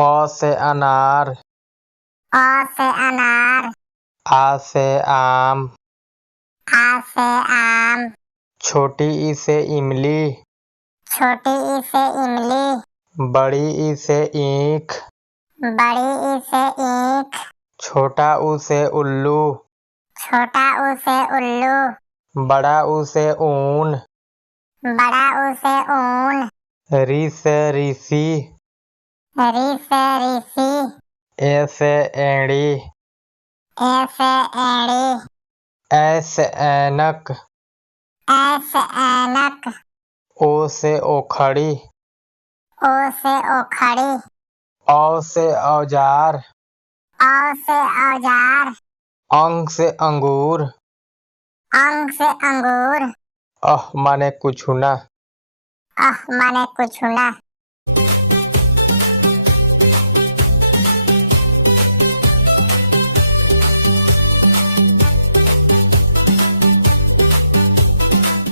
अ से अनार, अ से अनार, आ से आम, आ से आम, छोटी ई से इमली, छोटी ई से इमली, बड़ी ई से ईख, बड़ी ई से ईख, छोटा ऊ से उल्लू, छोटा ऊ से उल्लू, बड़ा ऊ से ऊन, बड़ा ऊ से ऊन, री से ऋषि, री से ऋषि, ए से एड़ी, ए से एड़ी, ऐ से ऐनक, ऐ से ऐनक, ओ से ओखड़ी, ओ से ओखड़ी, औ से औजार, औ से औजार, अंग से अंगूर, अंग से अंगूर, माने कुछ ना। माने कुछ ना।